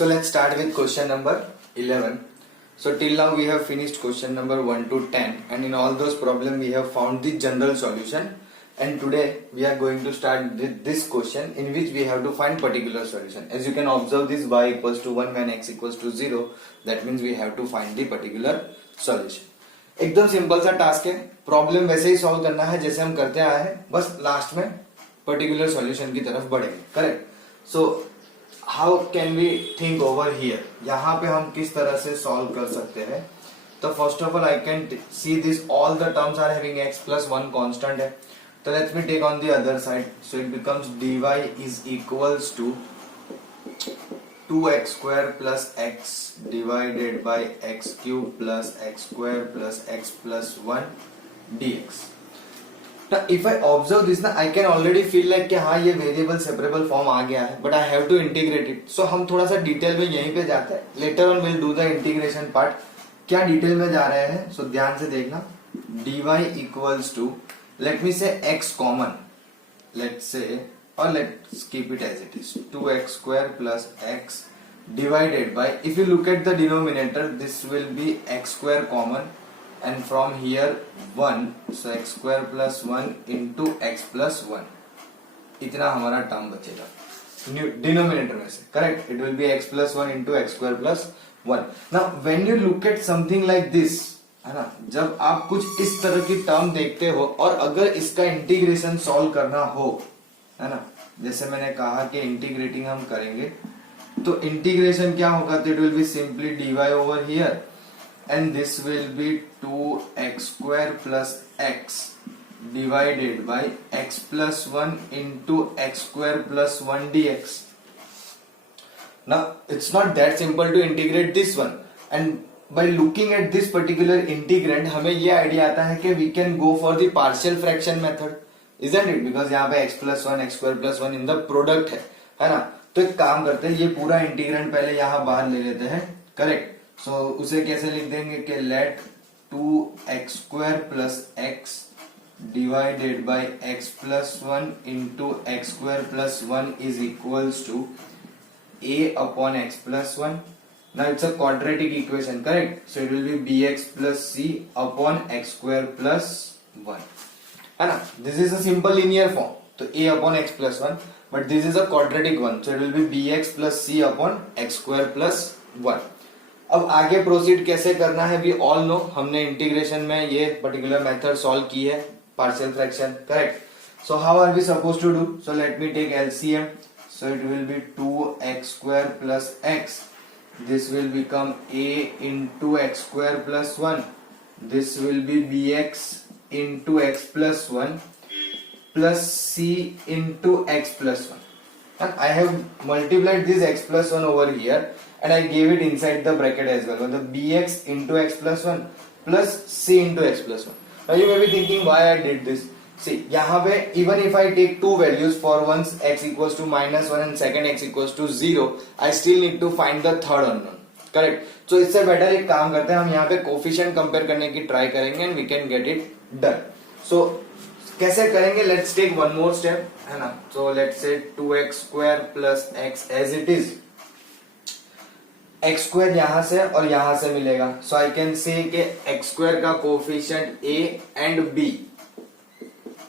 So let's start with question number 11. So till now we have finished question number 1 to 10, and in all those problems we have found the general solution, and today we are going to start with this question in which we have to find particular solution. As you can observe, this y equals to 1 when x equals to 0, that means we have to find the particular solution. एकदम simple सा task है, problem वैसे ही solve करना है जैसे हम करते आए हैं, बस लास्ट में पर्टिकुलर सॉल्यूशन की तरफ बढ़ेंगे. Correct. So how can we think over here, यहाँ पे हम किस तरह से सॉल्व कर सकते हैं. तो first of all I can see this all the terms are having x plus 1 constant है. तो let's me take on the other side. So it becomes dy is equals to 2x square plus x divided by x cube plus x square plus x plus 1 dx. Now if I observe this ना, I can already feel like कि हाँ ये variable separable form आ गया है, but I have to integrate it. So हम थोड़ा सा detail में यहीं पे जाते हैं. Later on we'll do the integration part. क्या डिटेल में जा रहे हैं? So ध्यान से देखना. dy equals to, let me say x common. Let's say, or let's keep it as it is, 2x square plus x divided by, if you look at the denominator, this will be x square common, and from here 1, so x square plus 1 into x plus 1, इतना हमारा term बचेगा denominator में से. Correct. It will B x plus 1 into x square plus 1. Now when you look at something like this, है ना, जब आप कुछ इस तरह की टर्म देखते हो और अगर इसका इंटीग्रेशन सॉल्व करना हो, है ना, जैसे मैंने कहा कि इंटीग्रेटिंग हम करेंगे, तो इंटीग्रेशन क्या होगा, तो it will be simply dy over here and this will be 2x square plus x divided by x plus 1 into x square plus 1 dx. Now it's not that simple to integrate this one, and by looking at this particular integrand हमें ये idea आता है कि we can go for the partial fraction method, isn't it? Because यहाँ पे x plus 1 x square plus 1 in the product है ना. तो एक काम करते हैं, ये पूरा इंटीग्रेंड पहले यहाँ बाहर ले लेते हैं. करेक्ट. सो उसे कैसे लिख देंगे कि late 2x square plus x divided by x plus 1 into x square plus 1 is equals to a upon x plus 1. Now it's a quadratic equation, correct? So it will be bx plus c upon x square plus 1, है ना. This is a simple linear form, तो a upon x plus 1, but this is a quadratic one, so it will be bx plus c upon x square plus 1. अब आगे proceed कैसे करना है, we all know, हमने integration में ये particular method solve की है, partial fraction. Correct. So how are we suppose to do, so let me take LCM. So it will be 2x square plus x, this will become a into x square plus 1, this will be bx into x plus 1 plus c into x plus 1, and I have multiplied this x plus 1 over here and I gave it inside the bracket as well, the bx into x plus 1 plus c into x plus 1. Now you may be thinking why I did this. See, यहाँ पे even if I take two values, for once x equals to -1 and second x equals to 0, I still need to find the third unknown. Correct. तो इससे better एक काम करते हैं, हम यहाँ पे कोफिशिएंट कंपेयर करने की ट्राई करेंगे and we can get it done. So कैसे करेंगे, let's take one more step, है ना. So let's say 2x square plus x as it is. x square यहाँ से और यहाँ से मिलेगा, सो आई कैन से कि x square का coefficient a and b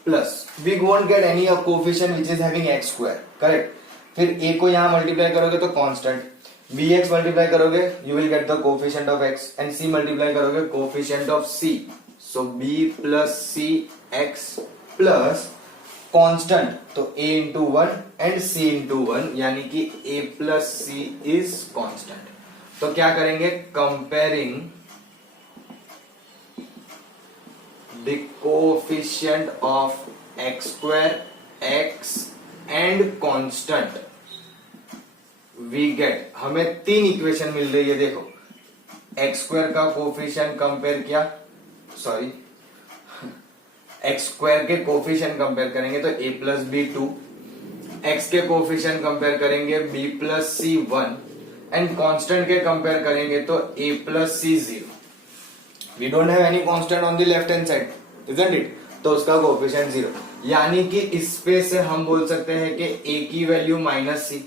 plus we won't get any coefficient which is having x square. Correct. फिर a को यहाँ मल्टीप्लाई करोगे तो कांस्टेंट, bx मल्टीप्लाई करोगे you will get the coefficient of x, and c multiply करोगे coefficient of c. So b plus c x plus constant, तो a into 1 and c into 1, यानी कि a plus c is constant. तो क्या करेंगे, comparing the coefficient of x square, x and constant, we get, हमें तीन equation मिल रही है. देखो, x square का कोफिशिएंट कंपेयर किया, सॉरी x square के कोफिशिएंट कंपेयर करेंगे तो a प्लस बी 2, x के कोफिशिएंट कंपेयर करेंगे b plus c 1, and constant के कंपेयर करेंगे तो a plus c 0. We don't have any constant on the left hand side, isn't it, तो उसका कोफिशिएंट 0, यानी कि इस पे से हम बोल सकते हैं कि a की वैल्यू -c.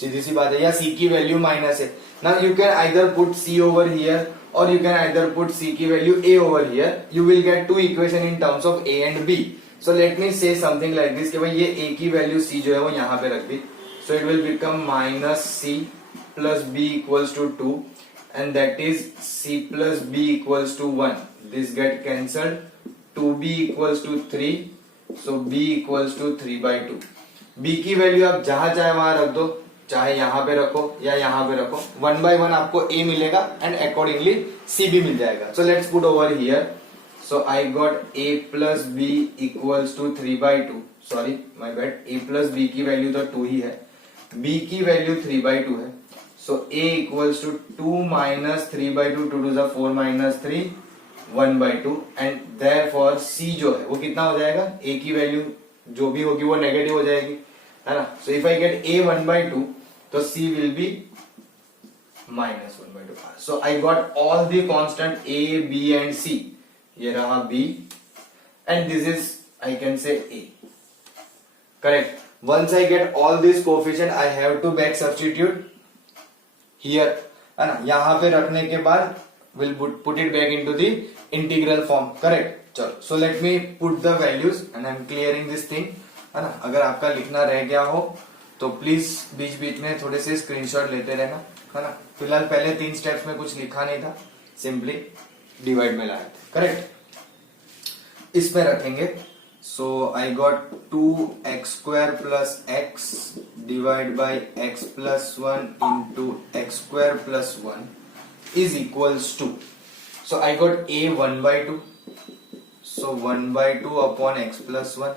सीधी सी बात है, या सी की वैल्यू माइनस है। Now you can either put C over here और you can either put C की value A over here, you will get two equation in terms of A and B. So let me say something like this कि भाई ये ए की value C जो है वो यहाँ पे रख दी, so it will become minus c plus b equals to 2 and that is c plus b equals to 1. This get cancelled. 2b equals to 3, so b equals to 3 by 2. b की value आप जहां चाहे वहां रख दो, चाहे यहां पे रखो या यहां पे रखो, 1 by 1 आपको a मिलेगा एंड अकॉर्डिंगली c भी मिल जाएगा. So let's put over here. So I got a plus b equals to 3 by 2. Sorry, my bad. a plus b की वैल्यू तो 2 ही है, b की वैल्यू 3 by 2 है. So a equals to 2 minus 3 by 2, 2 to the 4 minus 3, 1 by 2, and therefore c जो है वो कितना हो जाएगा, a की वैल्यू जो भी होगी वो नेगेटिव हो जाएगी, है ना. So if I get a 1 by 2, तो c will be minus 1 by 2. So I got all the constant a, b and c. ये रहा b and this is I can say a. Correct. Once I get all this coefficient, I have to back substitute here, है ना. यहाँ पे रखने के बाद will put it back into the integral form. Correct. चलो, so let me put the values and I am clearing this thing, है ना. अगर आपका लिखना रह गया हो तो प्लीज बीच बीच में थोड़े से स्क्रीनशॉट लेते रहना, है ना. फिलहाल पहले 3 स्टेप्स में कुछ लिखा नहीं था, सिंपली डिवाइड में लाए थे. करेक्ट. इसमें रखेंगे. So I got 2x square plus x divided by x plus 1 into x square plus 1 is equals to, so I got a 1 by 2, so 1 by 2 upon x plus 1,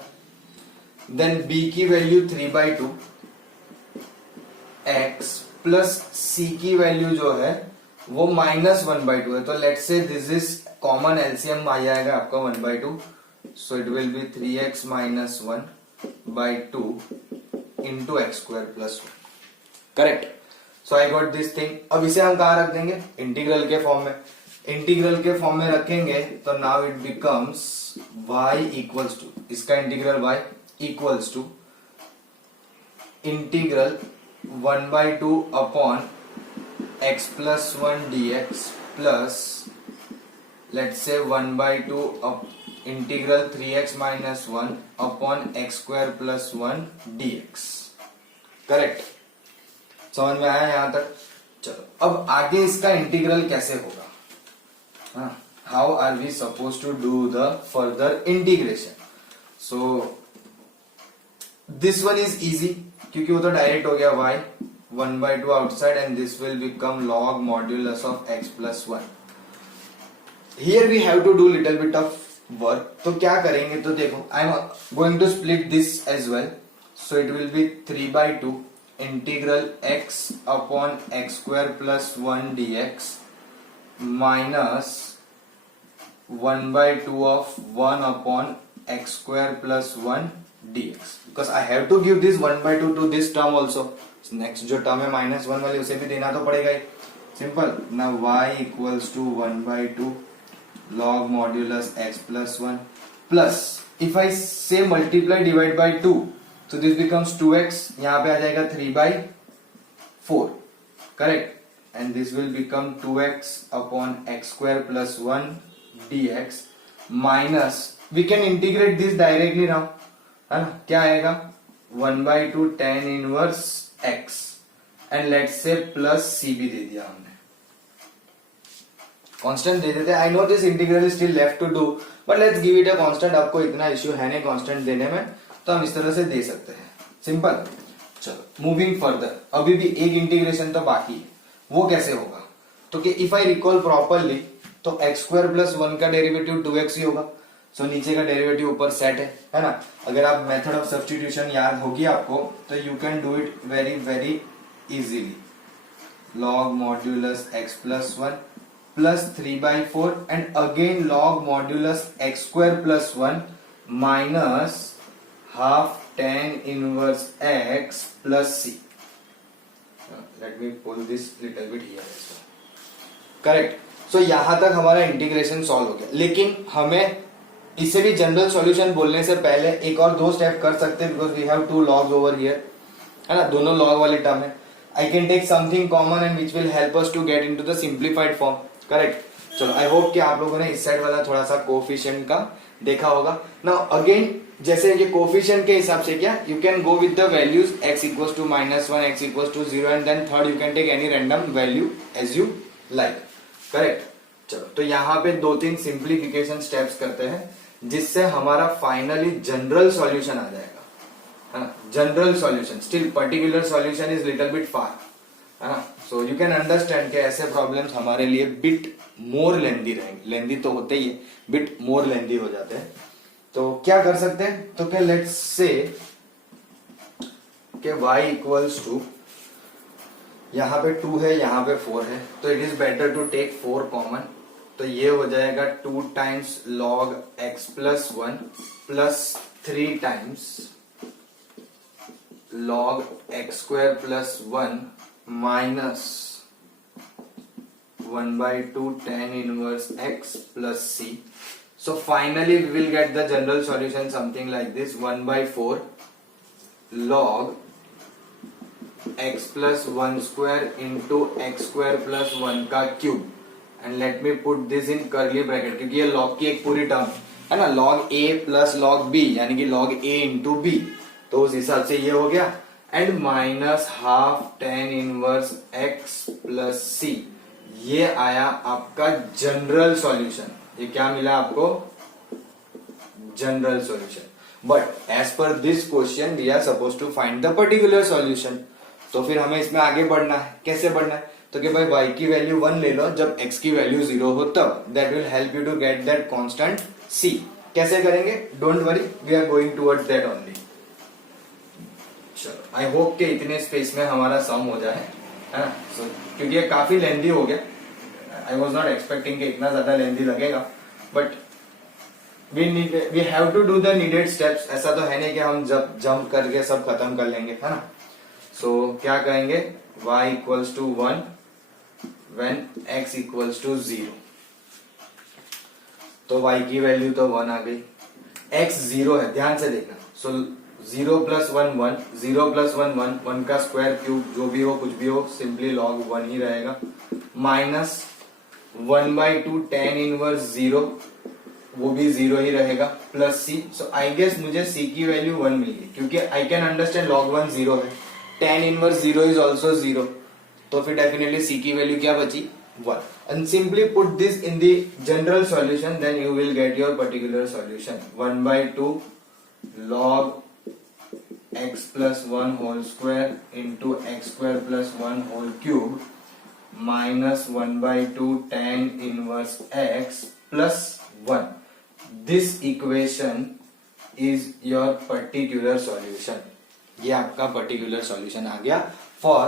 then b की value 3 by 2, x plus c की value जो है वो minus 1 by 2 है. तो let's say this is common LCM आ जाएगा आपका 1 by 2. So it will be 3x minus 1 by 2 into x square plus 1. Correct. So I got this thing. अब इसे हम कहाँ रख देंगे, इंटीग्रल के फॉर्म में. इंटीग्रल के फॉर्म में रखेंगे तो now it becomes y equals to, इसका integral y equals to integral 1 by 2 upon x plus 1 dx plus let's say 1 by 2 up integral 3x minus 1 upon x square plus 1 dx. Correct. समझ में आया यहां तक. चलो, अब आगे इसका इंटीग्रल कैसे होगा, how are we suppose to do the further integration. So this one is easy क्योंकि वो तो डायरेक्ट हो गया y 1 by 2 outside and this will become log modulus of x plus 1. Here we have to do little bit of work. तो क्या करेंगे, तो देखो I am going to split this as well. So it will be 3 by 2 integral x upon x square plus 1 dx minus 1 by 2 of 1 upon x square plus 1 dx. Because I have to give this 1 by 2 to this term also. Next जो term है -1 वाली उसे भी देना तो पड़ेगा ही. Simple. Now y equals to 1 by 2 log modulus x plus 1 plus if I say multiply divide by 2 so this becomes 2x, यहाँ पे आ जाएगा 3 by 4. Correct. And this will become 2x upon x square plus 1 dx minus we can integrate this directly now, है ना. क्या आएगा 1 by 2 tan inverse x and let's say plus c भी दे दिया हमने, कांस्टेंट दे देते. I know this integral is still left to do but let's give it a constant. आपको इतना इश्यू है नहीं कांस्टेंट देने में, तो हम इस तरह से दे सकते हैं. सिंपल. चलो, मूविंग फर्दर. अभी भी एक इंटीग्रेशन तो बाकी है, वो कैसे होगा, तो कि इफ आई रिकॉल प्रॉपरली तो x स्क्वायर प्लस 1 का डेरिवेटिव 2x ही होगा. सो नीचे का डेरिवेटिव ऊपर सेट है ना. अगर आप मेथड ऑफ सब्स्टिट्यूशन याद होगी आपको तो you can do it very very easily. log modulus x plus 1 plus 3 by 4 and again log modulus x square plus 1 minus half tan inverse x plus c. Let me pull this little bit here. Correct. So यहां तक हमारा integration solve हो गया, लेकिन हमें इसे भी general solution बोलने से पहले एक और 2 स्टेप कर सकते हैं because we have 2 logs over here, है ना. दोनों लॉग वाले टर्म है. I can take something common and which will help us to get into the simplified form. Correct? चलो आई होप कि आप लोगों ने इस साइड वाला थोड़ा सा कोफिशिएंट का देखा होगा. नाउ अगेन जैसे ये कोफिशिएंट के हिसाब से क्या you can go with the values x equals to -1, x equals to 0 and then third you can take any random value as you like. Correct. चलो तो यहाँ पे 2-3 सिंप्लीफिकेशन स्टेप्स करते हैं जिससे हमारा फाइनली जनरल सॉल्यूशन आ जाएगा, है ना. General solution. Still particular solution is little bit far, है ना. सो यू कैन अंडरस्टैंड कि ऐसे प्रॉब्लम्स हमारे लिए बिट मोर लेंदी रहेंगे. लेंदी तो होते ही है, बिट मोर लेंदी हो जाते हैं. तो क्या कर सकते हैं, तो क्या लेट्स से कि y इक्वल्स टू यहां पे 2 है, यहां पे 4 है, तो it is better to take 4 common. तो ये हो जाएगा 2 times log x plus 1 plus 3 times log x square plus 1 minus 1/2 tan inverse x plus c. So finally we will get the general solution something like this, 1/4 log x plus 1 square into x square plus 1 का cube. And let me put this in curly bracket क्योंकि ये log की एक पूरी term है ना, log a plus log b यानी कि log a into b. तो उस हिसाब से ये हो गया. And minus half tan inverse x plus c. ये आया आपका जनरल सॉल्यूशन. ये क्या मिला आपको, general solution. But as per this question we are suppose to find the particular solution. तो फिर हमें इसमें आगे बढ़ना है. कैसे बढ़ना है, तो कि भाई y की वैल्यू 1 ले लो जब x की वैल्यू 0 हो तब. That will help you to get that constant c. कैसे करेंगे, don't worry, we are going towards that only. चलो आई होप के इतने स्पेस में हमारा सम हो जाए, है ना. सो क्योंकि ये काफी लेंदी हो गया. आई वॉज नॉट एक्सपेक्टिंग कि इतना ज्यादा लेंदी लगेगा, but we have to do the needed steps. ऐसा तो है नहीं कि हम जब जंप करके सब खत्म कर लेंगे, है ना. सो क्या कहेंगे, y equals to 1 when x equals to 0. तो y की वैल्यू तो 1 आ गई, x 0 है, ध्यान से देखना. सो 0 प्लस 1 1, 0 प्लस 1 1, 1 का स्क्वायर क्यूब जो भी हो कुछ भी हो सिंपली log 1 ही रहेगा. माइनस 1/2 tan इनवर्स 0, वो भी 0 ही रहेगा, plus c. So I guess मुझे c की वैल्यू 1 मिल गई क्योंकि आई कैन अंडरस्टैंड log 1 0 है, tan इनवर्स 0 इज ऑल्सो 0. तो फिर डेफिनेटली c की वैल्यू क्या बची, 1. And simply put this in the general solution, then you will get your particular solution. 1/2 log x plus 1 whole square into x square plus 1 whole cube minus 1/2 tan inverse x plus 1. This equation is your particular solution. ये आपका particular solution आ गया for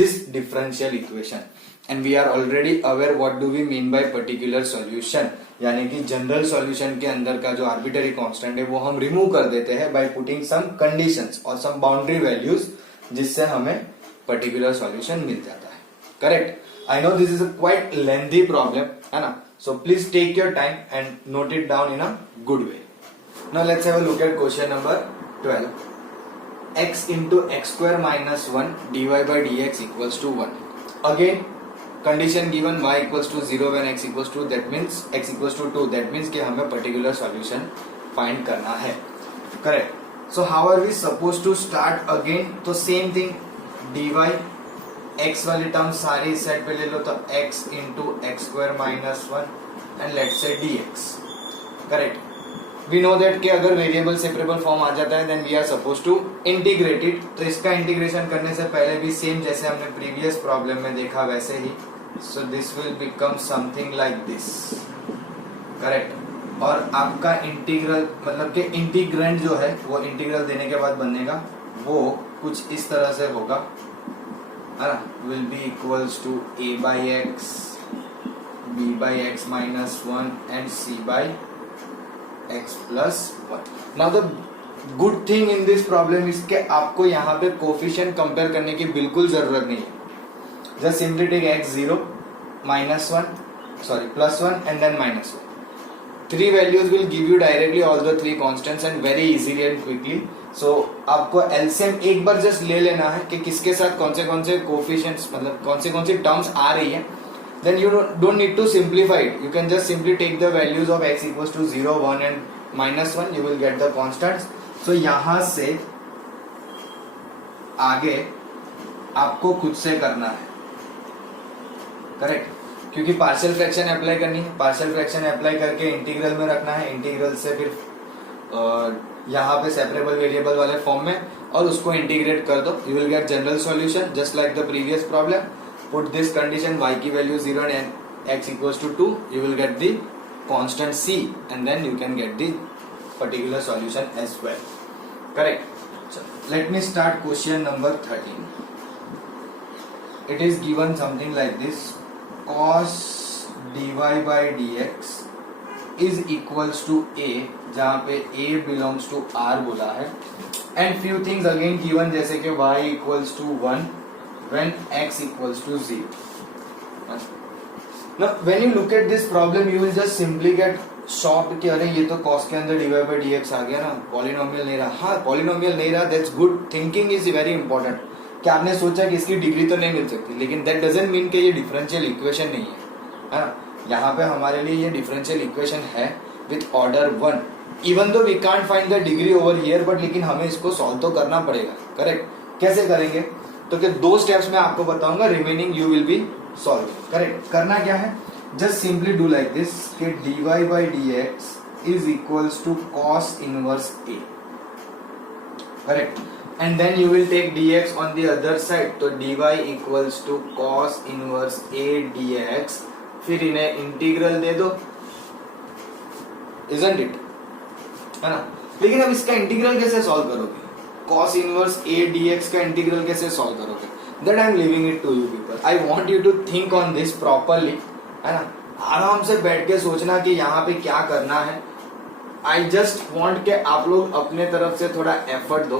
this differential equation. And we are already aware what do we mean by particular solution. यानी कि general solution के अंदर का जो arbitrary constant है वो हम रिमूव कर देते हैं बाय पुटिंग सम कंडीशंस और सम बाउंड्री वैल्यूज, जिससे हमें पर्टिकुलर सॉल्यूशन मिल जाता है. Correct. I know this is a quite lengthy problem, है ना. So please take your time and note it down in a good way. Now let's have a look at question number 12. x into x square minus 1 dy by dx equals to 1. Again condition given y equals to 0 when x equals to, that means x equals to 2, that means कि हमें particular solution find करना है. Correct. So how are we supposed to start again? तो same thing, dy x वाली term सारी इस side पे ले लो, तो x into x square minus 1 and let's say dx. Correct. We know that कि अगर वेरिएबल सेपरेबल फॉर्म आ जाता है then we are supposed to integrate it. तो इसका इंटीग्रेशन करने से पहले भी सेम जैसे हमने प्रीवियस प्रॉब्लम में देखा वैसे ही. So this will become something like this. Correct. और आपका इंटीग्रल मतलब कि इंटीग्रेंड जो है वो इंटीग्रल देने के बाद बनेगा वो कुछ इस तरह से होगा, है ना. Will be equals to a by x, b by x minus 1 and c by x plus 1. Now the good thing in this problem is कि आपको यहाँ पे कोफिशिएंट कंपेयर करने की बिल्कुल जरूरत नहीं है. Just simply take x0 minus 1 sorry plus 1 and then minus 1. Three values will give you directly all the three constants and very easily and quickly. सो आपको एलसीएम एक बार जस्ट ले लेना है कि किसके साथ कौन से कोफिशिएंट्स मतलब कौन सी टर्म्स आ रही है. Then you don't need to simplify it, you can just simply take the values of x equals to 0, 1 and -1, you will get the constants. So यहां से आगे आपको खुद से करना है, करेक्ट, क्योंकि पार्शियल फ्रैक्शन अप्लाई करनी है. पार्शियल फ्रैक्शन अप्लाई करके इंटीग्रल में रखना है, इंटीग्रल से फिर यहाँ पे सेपरेबल वेरिएबल वाले फॉर्म में और उसको इंटीग्रेट कर दो. You will get general solution just like the previous problem. Put this condition y की value 0 and x equals to 2, you will get the constant c and then you can get the particular solution as well. Correct. Let me start question number 13. It is given something like this: cos dy by dx is equals to a, जहाँ पे a belongs to r बोला है, and few things again given जैसे कि y equals to 1 when x equals to 0. Now when you look at this problem you will just simply get short कि अरे ये तो कॉस के अंदर डिवाइड बाय डीएक्स आ गया ना, पॉलिनोमियल नहीं रहा. हाँ, पॉलिनोमियल नहीं रहा, that's good. Thinking is very important कि आपने सोचा कि इसकी डिग्री तो नहीं मिल सकती, लेकिन दैट डजंट मीन कि ये डिफरेंशियल इक्वेशन नहीं है ना. यहाँ पे हमारे लिए ये डिफरेंशियल इक्वेशन है with order 1, even though we can't find the degree over here, but लेकिन हमें इसको सॉल्व तो करना पड़ेगा. करेक्ट. कैसे करेंगे तो कि 2 स्टेप्स में आपको बताऊंगा, remaining you will B solve. Correct. करना क्या है, just simply do like this कि dy by dx is equals to cos inverse a. Correct. And then you will take dx on the other side, तो dy equals to cos inverse a dx, फिर इन्हें integral दे दो, isn't it? है ना. लेकिन अब इसका इंटीग्रल कैसे सॉल्व करोगे, cos inverse a dx का इंटीग्रल कैसे सॉल्व करोगे, that I am leaving it to you people. I want you to think on this properly, है ना. आराम से बैठ के सोचना कि यहाँ पे क्या करना है. आई जस्ट वॉन्ट के आप लोग अपने तरफ से थोड़ा एफर्ट दो,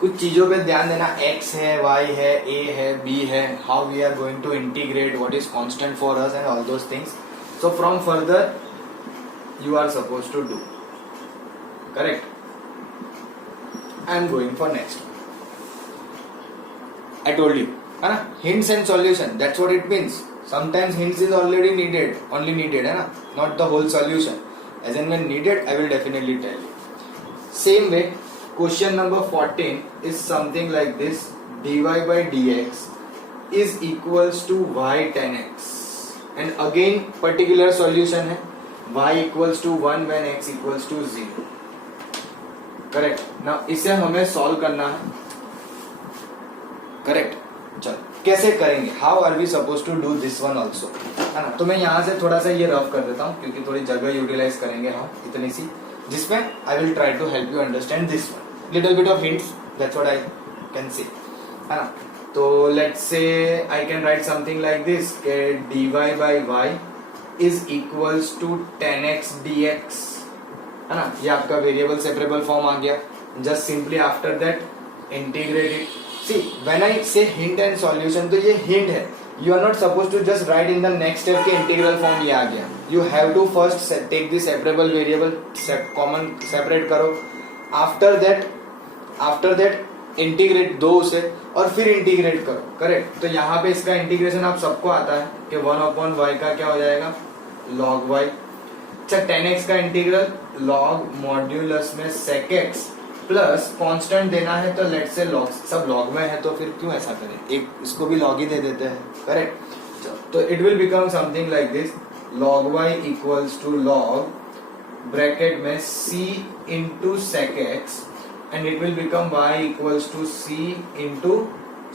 कुछ चीजों पे ध्यान देना. x है, y है, a है, b है, how we are going to integrate, what is constant for us and all those things. So from further you are suppose to do. Correct. I am going for next. I told you, है ना, hints and solution, that's what it means. Sometimes hints is already needed, only needed, है ना, not the whole solution. As and when needed, I will definitely tell you. Same way, question number 14 is something like this: dy by dx is equals to y tan x, and again particular solution है y equals to 1 when x equals to 0. Correct. Now इसे हमें solve करना है. Correct. चलो कैसे करेंगे, how are we suppose to do this one also, है ना. तो मैं यहाँ से थोड़ा सा ये रफ कर देता हूँ क्योंकि थोड़ी जगह यूटिलाइज करेंगे हम इतनी सी, जिसमें I will try to help you understand this one. Little bit of hints, that's what I can say, है ना. तो let's say I can write something like this के dy by y is equals to tan x dx, है ना. ये आपका variable separable form आ गया. Just simply after that integrate it. See, when I say hint and solution, तो ये hint है. You are not supposed to just write in the next step के integral form ये आ गया. You have to first take the separable variable, common separate करो. After that integrate दो उसे और फिर integrate करो. Correct. तो यहाँ पे इसका integration आप सबको आता है कि 1/y का क्या हो जाएगा, log y. अच्छा, tan x का इंटीग्रल log मॉड्यूलस में sec x प्लस कांस्टेंट देना है, तो लेट से लॉग, सब लॉग में है तो फिर क्यों ऐसा करें, एक इसको भी लॉग ही दे देते हैं. करेक्ट. तो it will become something like this: log y equals to log bracket में c into sec x and it will become y equals to c into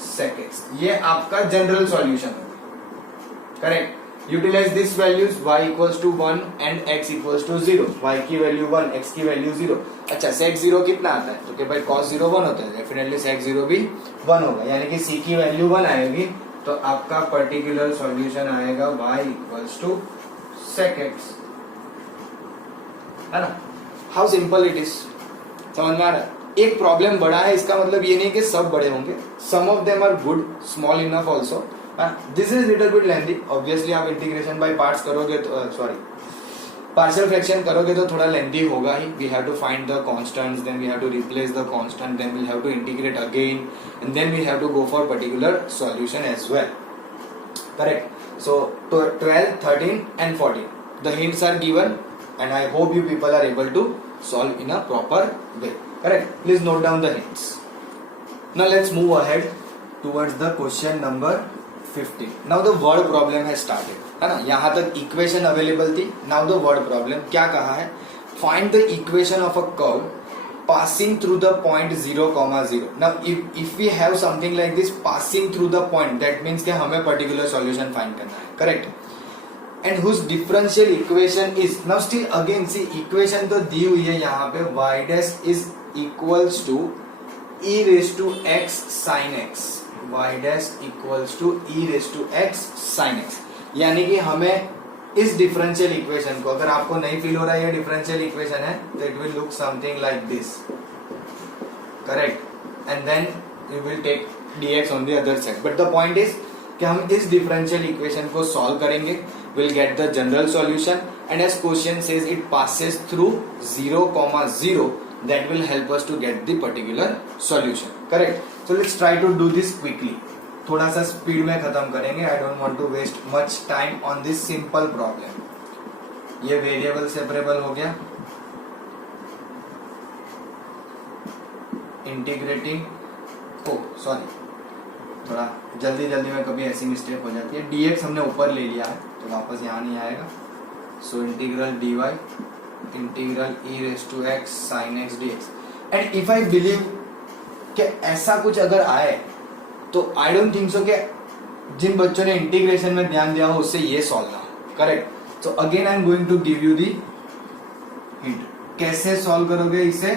sec x. ये आपका जनरल सॉल्यूशन है. Correct. Utilise this values y equals to 1 and x equals to 0. y की value 1, x की value 0. अच्छा, sec 0 कितना आता है, तो कि भाई cos 0 1 होता है, डेफिनेटली sec 0 भी 1 होगा, यानी कि c की वैल्यू 1 आएगी. तो आपका पर्टिकुलर सॉल्यूशन आएगा y equals to sec x, है ना. हाउ सिंपल इट इज, समझ में आ रहा है. एक प्रॉब्लम बड़ा है, इसका मतलब ये नहीं कि सब बड़े होंगे. Some of them are good, small enough also. This is little bit lengthy. Obviously आप इंटीग्रेशन बाय पार्ट्स करोगे तो सॉरी पार्शियल फ्रैक्शन करोगे तो थोड़ा लेंथी होगा ही. We have to find the constants, then we have to replace the constant, then we have to integrate again, and then we have to go for particular solution as well. Correct. So 12, 13 and 14. The hints are given and I hope you people are able to solve in a proper way. Correct. Please note down the hints. Now let's move ahead towards the question number 15. Now the word problem has started. है ना, यहाँ तक equation available थी. Now the word problem क्या कहा है? Find the equation of a curve passing through the point 0, 0. Now if we have something like this passing through the point, that means कि हमें particular solution find करना है. Correct. And whose differential equation is, now still again see equation तो दी हुई है यहाँ पे, y dash is equals to e raised to x sin x. y dash equals to e raised to x sin x. यानी कि हमें इस differential equation को, अगर आपको नहीं फील हो रहा है ये डिफरेंशियल इक्वेशन है, तो it will look something like this. Correct. And then you will take dx on the other side. But the point is कि हम इस डिफरेंशियल इक्वेशन को सॉल्व करेंगे, will get the general solution, and as question says it passes through 0, 0. That will help us to get the particular solution. Correct. So let's try to do this quickly. थोड़ा सा speed में खत्म करेंगे. आई don't want to waste much time on this simple problem. ये variable separable हो गया. Integrating, ओ sorry, थोड़ा जल्दी जल्दी में कभी ऐसी मिस्टेक हो जाती है. dx हमने ऊपर ले लिया है तो वापस यहाँ नहीं आएगा. So integral dy integral e raise to x sin x dx. And if I believe कि ऐसा कुछ अगर आए तो आई डोंट थिंक सो कि जिन बच्चों ने इंटीग्रेशन में ध्यान दिया हो उससे ये सॉल्व ना. Correct. So again I am going to give you the hint. कैसे सॉल्व करोगे इसे?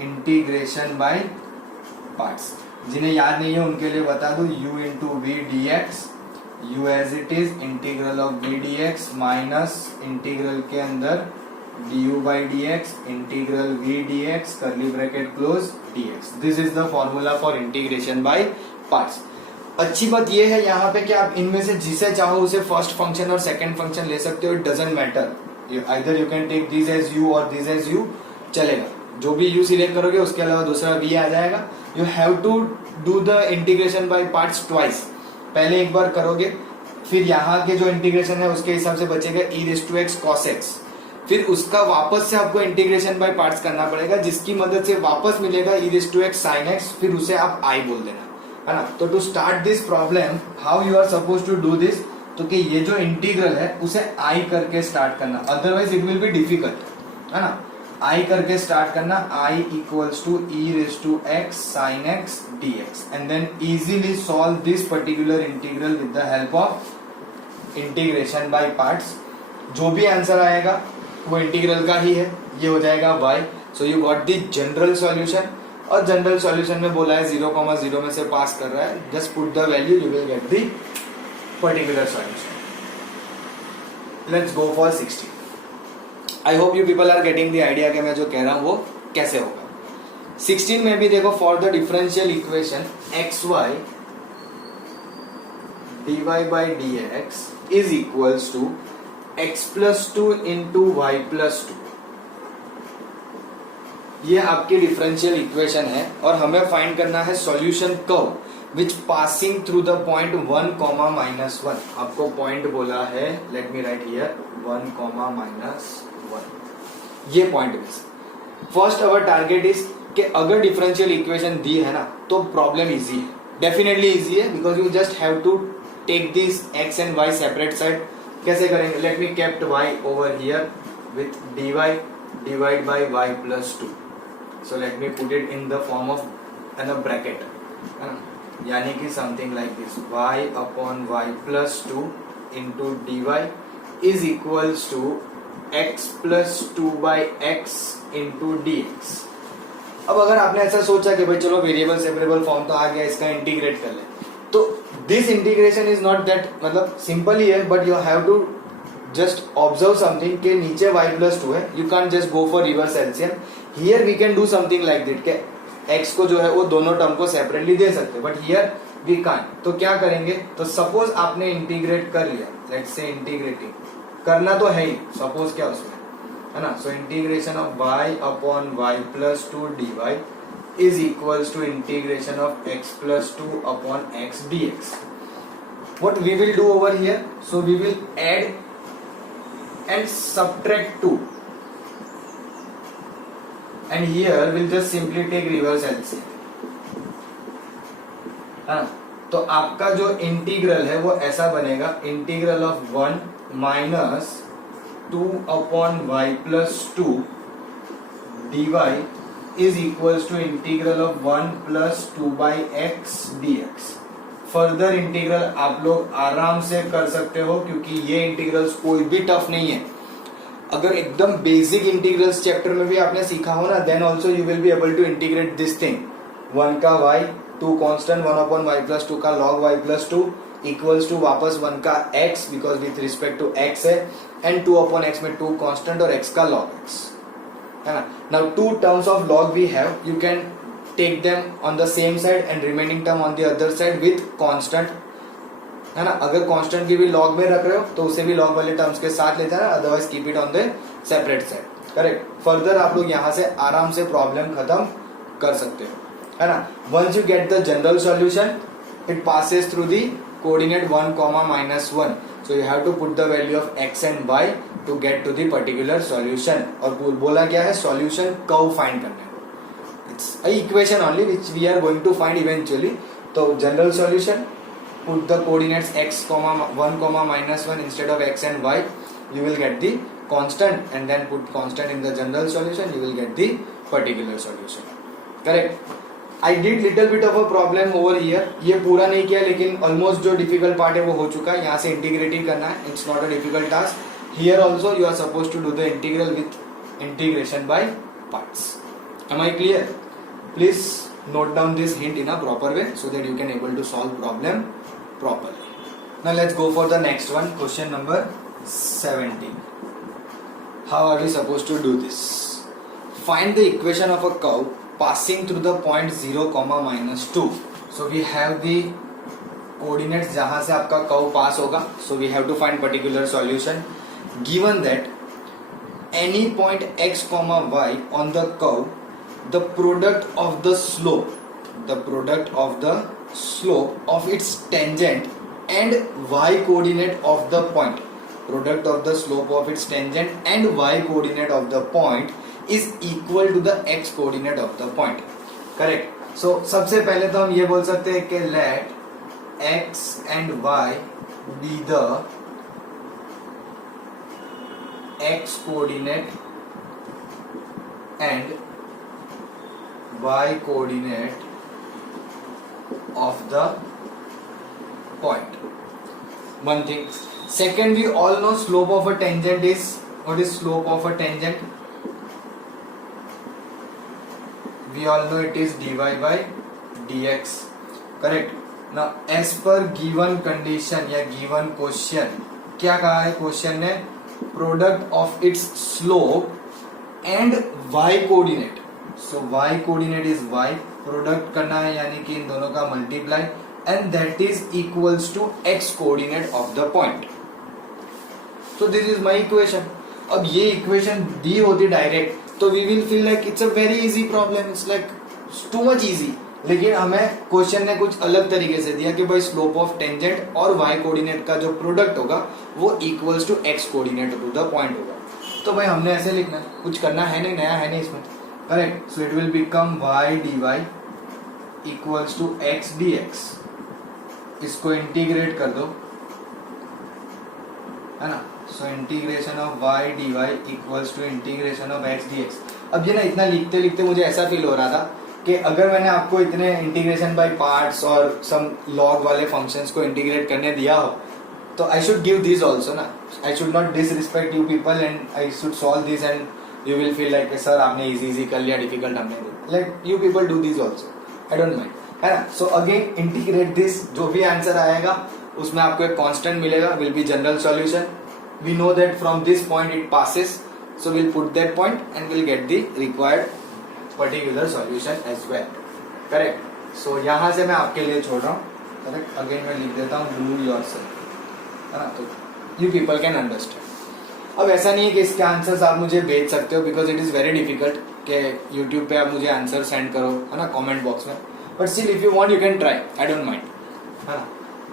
Integration by parts. जिन्हें याद नहीं है उनके लिए बता दो, u into v d x, u as it is integral of v d x minus integral के अंदर du by dx integral v dx curly bracket close dx. This is the formula for integration by parts. अच्छी बात ये है यहाँ पे कि आप इनमें से जिसे चाहो उसे फर्स्ट फंक्शन और सेकंड फंक्शन ले सकते हो. It doesn't matter. Either you can take this as u और this as u, चलेगा. जो भी u सिलेक्ट करोगे उसके अलावा दूसरा v आ जाएगा. You have to do the integration by parts twice. पहले एक बार करोगे, फिर यहाँ के जो इंटीग्रेशन है उसके हिसाब से बचेगा e raised to x cos x. फिर उसका वापस से आपको इंटीग्रेशन बाय पार्ट्स करना पड़ेगा, जिसकी मदद से वापस मिलेगा e raised to x sin x. फिर उसे आप i बोल देना, है ना. तो to start this problem, how you are suppose to do this, तो कि ये जो इंटीग्रल है उसे i करके स्टार्ट करना, otherwise it will be difficult, है ना. i करके स्टार्ट करना, i equals to e raised to x sin x dx, and then easily solve this particular integral with the help of integration by parts. जो भी answer आएगा वो integral का ही है, ये हो जाएगा y. So you got the general solution. और जनरल सॉल्यूशन में बोला है 0, 0 में से पास कर रहा है, just put the value, you will get the particular solution. Let's go for 16. I hope you people are getting the idea कि मैं जो कह रहा हूं वो कैसे होगा. 16 में भी देखो, for the differential equation xy dy by dx is equals to x plus 2 into y plus 2. ये आपकी डिफरेंशियल इक्वेशन है और हमें फाइंड करना है solution curve which passing through the point 1, -1. आपको पॉइंट बोला है, लेट मी राइट हियर 1, -1. ये point base. First our target is कि अगर डिफरेंशियल इक्वेशन दी है ना तो प्रॉब्लम इजी है, डेफिनेटली इजी है, because you just have to take this x and y separate side. कैसे करेंगे? Let me kept y over here with dy divide by y plus 2. So let me put it in the form of an bracket, यानी कि something like this, y upon y plus 2 into dy is equals to x plus 2 by x into dx. अब अगर आपने ऐसा सोचा कि भाई चलो वेरिएबल सेपरेबल फॉर्म तो आ गया, इसका इंटीग्रेट कर ले, तो this integration is not that, मतलब सिंपल ही है, but you have to just observe something के नीचे y plus 2 है, you can just go for reverse LCM. Here we can do something like that, x को जो है वो दोनों टर्म को सेपरेटली दे सकते, बट हियर वी कांट। तो क्या करेंगे, तो सपोज आपने इंटीग्रेट कर लिया, लेट्स से इंटीग्रेटिंग करना तो है ही, सपोज क्या उसमें है ना। So integration of y upon y plus 2 dy is equals to integration of x plus 2 upon x dx. What we will do over here, so we will add and subtract 2, and here we'll just simply take reverse LCM. हाँ, तो आपका जो integral है वो ऐसा बनेगा, integral of 1 minus 2 upon y plus 2 dy is equals to integral of 1 plus 2 by x dx. Further integral आप लोग आराम से कर सकते हो, क्योंकि ये इंटीग्रल्स कोई भी टफ नहीं है। अगर एकदम बेसिक इंटीग्रल्स चैप्टर में भी आपने सीखा हो ना, then also you will be able to integrate this thing. 1 का y, 2 constant, 1 upon y plus 2 का log y plus 2 equals to वापस 1 का x, because with respect to x है, एंड 2 अपॉन x में 2 कांस्टेंट और x का log x है ना। Now 2 terms of log we have, you can take them on the same side and remaining term on the other side with constant है ना। अगर constant की भी log में रख रहे हो तो उसे भी log वाले टर्म्स के साथ ले जाना, otherwise keep it on the separate side. Correct. Further आप लोग यहां से आराम से प्रॉब्लम खत्म कर सकते हो है ना। Once you get the general solution, it passes through the coordinate 1, -1, so you have to put the value of x and y to get to the particular solution. और बोला क्या है, solution कर्व फाइंड करने को, it's a equation only which we are going to find eventually. तो general solution, put the coordinates x, 1, -1 instead of x and y, you will get the constant, and then put constant in the general solution, you will get the particular solution. Correct. I did little bit of a problem over here. ये पूरा नहीं किया, लेकिन almost जो difficult part है वो हो चुका है। यहाँ से इंटीग्रेटिंग करना है, it's not a difficult task. Here also you are suppose to do the integral with integration by parts. Am I clear? Please note down this hint in a proper way so that you can able to solve problem properly. Now let's go for the next one, question number 17. How are we supposed to do this? Find the equation of a curve passing through the point 0, -2. So we have the coordinates जहां से आपका curve pass होगा, so we have to find particular solution. Given that any point x, y on the curve, the product of the slope of its tangent and y coordinate of the point, product of the slope of its tangent and y coordinate of the point is equal to the x coordinate of the point. Correct. So सबसे पहले तो हम ये बोल सकते हैं कि let x and y be the x coordinate and y coordinate of the point. One thing. Second, we all know slope of a tangent is, what is slope of a tangent? We all know it is dy by dx. Correct. Now as per given condition या given question, क्या कहा है question ने, product of its slope and y coordinate. So y coordinate is y, product करना है यानी कि इन दोनों का multiply, and that is equals to x coordinate of the point. So this is my equation. अब ये इक्वेशन दी होती डायरेक्ट तो we will feel like it's a very easy problem, it's like too much easy. लेकिन हमें question ने कुछ अलग तरीके से दिया कि भाई स्लोप ऑफ टेंजेंट और y कोऑर्डिनेट का जो प्रोडक्ट होगा वो equals to x coordinate to the point होगा. तो भाई हमने ऐसे लिखना है, कुछ करना है नहीं, नया है नहीं इसमें. Correct. So it will become y dy equals to x dx. इसको इंटीग्रेट कर दो, है ना. So integration of y dy equals to integration of x dx. अब ये ना इतना लिखते लिखते मुझे ऐसा फील हो रहा था कि अगर मैंने आपको इतने इंटीग्रेशन बाय पार्ट्स और सम लॉग वाले फंक्शंस को इंटीग्रेट करने दिया हो तो I should give this also ना. I should not disrespect you people and I should solve this and you will feel like sir आपने इजी कर लिया, डिफिकल्ट हमने दिया. Like you people do this also, I don't mind, है ना. So again integrate this, जो भी answer आएगा उसमें आपको एक कांस्टेंट मिलेगा, will be general solution. We know that from this point it passes, so we'll put that point and we'll get the required particular solution as well, correct. So यहाँ से मैं आपके लिए छोड़ रहा हूँ, करेक्ट। अगेन मैं लिख देता हूँ डू योरसेल्फ, है ना, तो यू पीपल कैन अंडरस्टैंड। अब ऐसा नहीं है कि इसके आंसर्स आप मुझे भेज सकते हो, because it is very difficult कि यूट्यूब पे आप मुझे आंसर सेंड करो, है ना, कमेंट बॉक्स में, but still if you want you can try, I don't mind, है ना।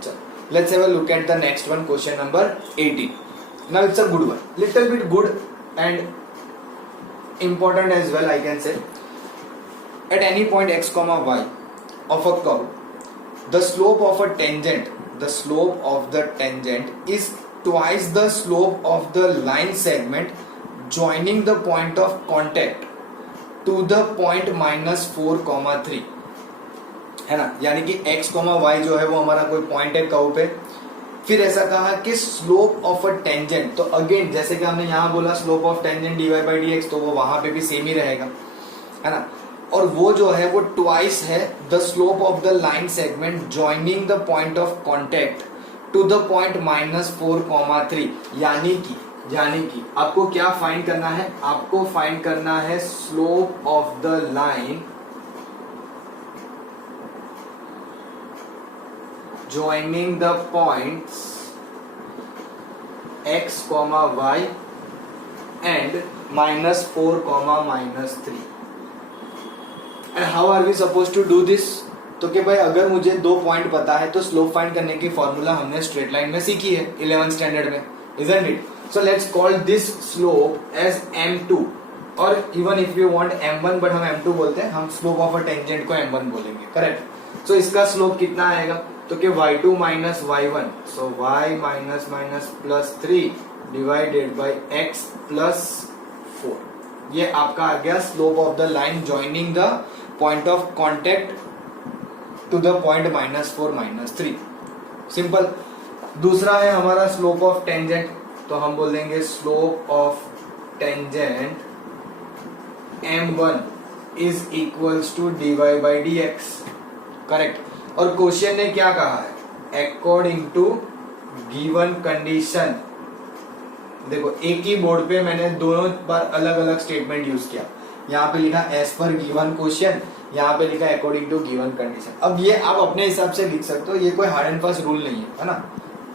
चलो let's have a look at the next one, question number 18. Now it's a good one, little bit good and important as well, I can say. At any point x comma y of a curve, the slope of the tangent is twice the slope of the line segment joining the point of contact to the point -4,3, है ना। यानी कि x, y जो है वो हमारा कोई point है कर्व पे, फिर ऐसा कहा कि स्लोप ऑफ अ टेंजेंट, तो अगेन जैसे कि हमने यहाँ बोला slope of tangent dy by dx, तो वो वहां पे भी सेम ही रहेगा, है ना। और वो जो है वो ट्वाइस है the slope of the line segment joining the point of contact to the point -4,3, यानी कि आपको क्या फाइंड करना है, आपको फाइंड करना है slope of the line joining the points x, y and -4, -3. And how are we supposed to do this? तो कि भाई अगर मुझे दो पॉइंट पता है तो स्लोप फाइंड करने की फॉर्मूला हमने स्ट्रेट लाइन में सीखी है 11th स्टैंडर्ड में, isn't it? So let's call this slope as m2, और even if you want m1, but हम m2 बोलते हैं, हम स्लोप ऑफ अ टेंजेंट को m1 बोलेंगे, करेक्ट। सो इसका स्लोप कितना आएगा, तो कि y2 minus y1, so y minus plus 3 divided by x plus 4, ये आपका आ गया slope of the line joining the point of contact to the point -4, -3, simple. दूसरा है हमारा स्लोप ऑफ टेंजेंट, तो हम बोल देंगे slope of tangent m1 is equals to dy by dx, correct. और क्वेश्चन ने क्या कहा है, अकॉर्डिंग टू गिवन कंडीशन, देखो एक ही बोर्ड पे मैंने दोनों बार अलग अलग स्टेटमेंट यूज किया, यहाँ पे लिखा एज पर गिवन क्वेश्चन, यहाँ पे लिखा अकॉर्डिंग टू गिवन कंडीशन। अब ये आप अपने हिसाब से लिख सकते हो, ये कोई हार्ड एंड फास्ट रूल नहीं है ना,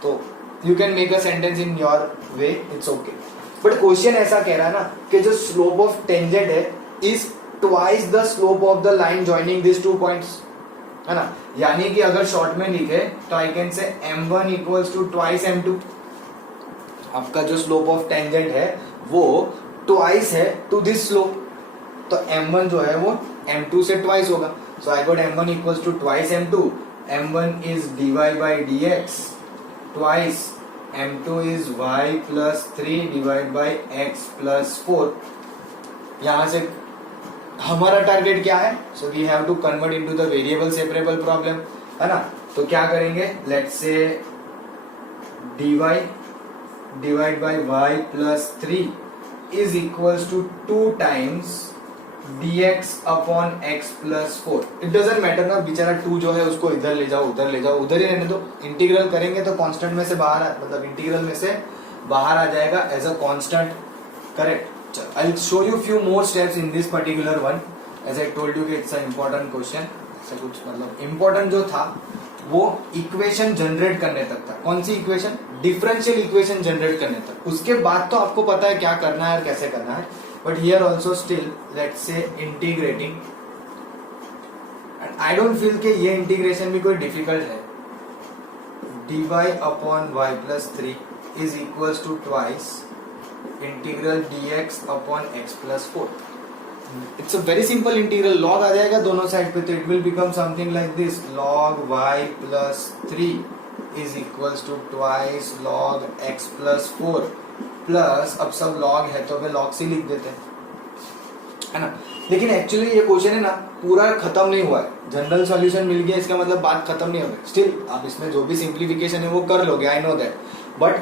तो you can make a sentence in your way, it's okay. But question ऐसा कह रहा है ना कि जो स्लोप ऑफ टेंजेंट है is twice the slope of the line joining this two points, है ना। यानी कि अगर शॉर्ट में लिखे तो आई कैन से m1 equals to twice m2, आपका जो स्लोप ऑफ टेंजेंट है वो ट्वाइस है टू दिस स्लोप, तो m1 जो है वो m2 से ट्वाइस होगा, so I got m1 equals to twice m2, m1 is dy by dx twice m2 is y plus 3 divide by x plus 4। यहां से हमारा टारगेट क्या है, so we have to convert into the variable separable problem, है ना। तो क्या करेंगे, let's say dy divide by y plus 3 is equals to 2 times dx upon x plus 4। It doesn't matter ना, बेचारा 2 जो है उसको इधर ले जाओ, उधर ले जाओ, उधर ही रहने दो, इंटीग्रल करेंगे तो कांस्टेंट में से बाहर, मतलब इंटीग्रल में से बाहर आ जाएगा as a constant, correct. I'll show you few more steps in this particular one. As I told you कि it's an important question. ऐसा कुछ मतलब important जो था वो इक्वेशन जनरेट करने तक था। कौन सी इक्वेशन, डिफरेंशियल इक्वेशन जनरेट करने तक, उसके बाद तो आपको पता है क्या करना है और कैसे करना है, but here also still let's say integrating, and I don't feel कि ये इंटीग्रेशन भी कोई डिफिकल्ट है। dy upon y plus 3 is equals to twice integral dx upon x plus 4। It's a very simple integral, log आ जाएगा दोनों side पे, तो it will become something like this, log y plus 3 is equals to twice log x plus 4 plus, अब सब log है तो वे log से लिख देते हैं, है ना। लेकिन एक्चुअली ये क्वेश्चन है ना पूरा खत्म नहीं हुआ है, जनरल सॉल्यूशन मिल गया इसका मतलब बात खत्म नहीं हो गई, स्टिल आप इसमें जो भी सिंप्लीफिकेशन है वो कर लोगे, I know that, but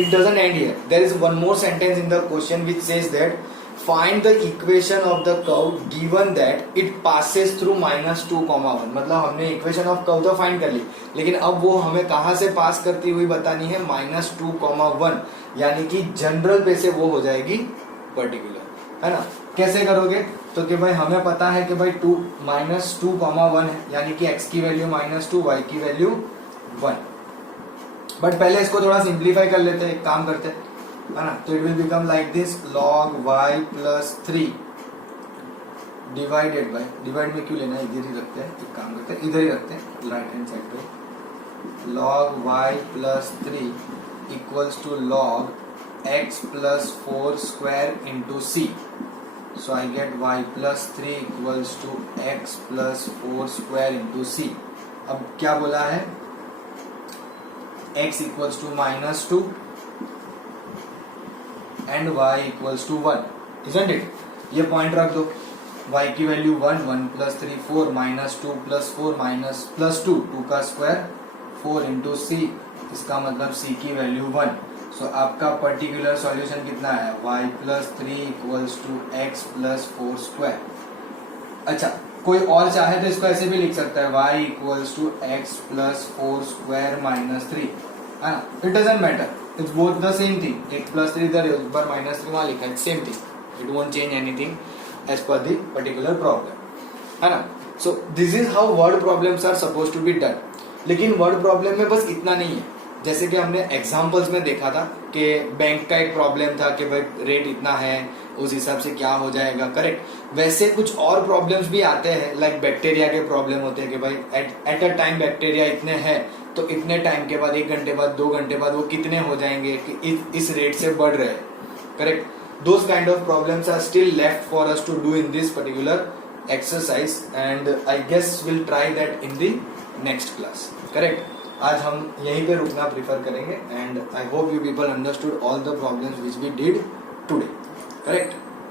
it doesn't end here. There is one more sentence in the question which says that find the equation of the curve given that it passes through -2,1। मतलब हमने equation of curve तो find कर ली, लेकिन अब वो हमें कहाँ से पास करती हुई बतानी है, -2,1, यानी कि जनरल पे से वो हो जाएगी पर्टिकुलर, है ना। कैसे करोगे? तो कि भाई हमें पता है कि भाई 2 -2, 1 है, यानी कि x की वैल्यू -2, y की वैल्यू 1। बट पहले इसको थोड़ा सिंप्लीफाई कर लेते हैं, एक काम करते हैं, है ना। तो it will become like this, log y + 3 divided by, divide में क्यों लेना है, इधर ही रखते हैं, एक काम करते हैं इधर ही रखते हैं राइट हैंड साइड पे, log y + 3 equals to log x + 4 square into c. So I get y + 3 equals to x + 4 square into c. अब क्या बोला है, x equals to -2 and y equals to 1, isn't it? ये point रख दो, y की value 1, 1 + 3 4, -2 + 4 +2, 2 का square 4 into c, इसका मतलब c की वैल्यू 1। सो आपका पर्टिकुलर सॉल्यूशन कितना है, y + 3 equals to x + 4 square. अच्छा, कोई और चाहे तो इसको ऐसे भी लिख सकता है, y equals to x + 4 square -3, है ना। It doesn't matter, it's both the same thing, x + 3 इधर ऊपर -3 वहां लिखा है, same thing, it won't change anything as per the particular problem, है ना। So this is how word problems are suppose to be done. लेकिन word problem में बस इतना नहीं है, जैसे कि हमने एग्जाम्पल्स में देखा था कि बैंक का एक प्रॉब्लम था कि भाई रेट इतना है, उस हिसाब से क्या हो जाएगा, करेक्ट। वैसे कुछ और प्रॉब्लम्स भी आते हैं, लाइक बैक्टीरिया के प्रॉब्लम होते हैं कि भाई एट अ टाइम बैक्टीरिया इतने हैं, तो इतने टाइम के बाद 1 घंटे बाद 2 घंटे बाद वो कितने हो जाएंगे कि इस रेट से बढ़ रहे हैं, correct. Those kind of problems are still left for us to do in this particular exercise, and I guess will try that in the next class, correct. आज हम यहीं पे रुकना प्रीफर करेंगे, and I hope you people understood all the problems which we did today, correct.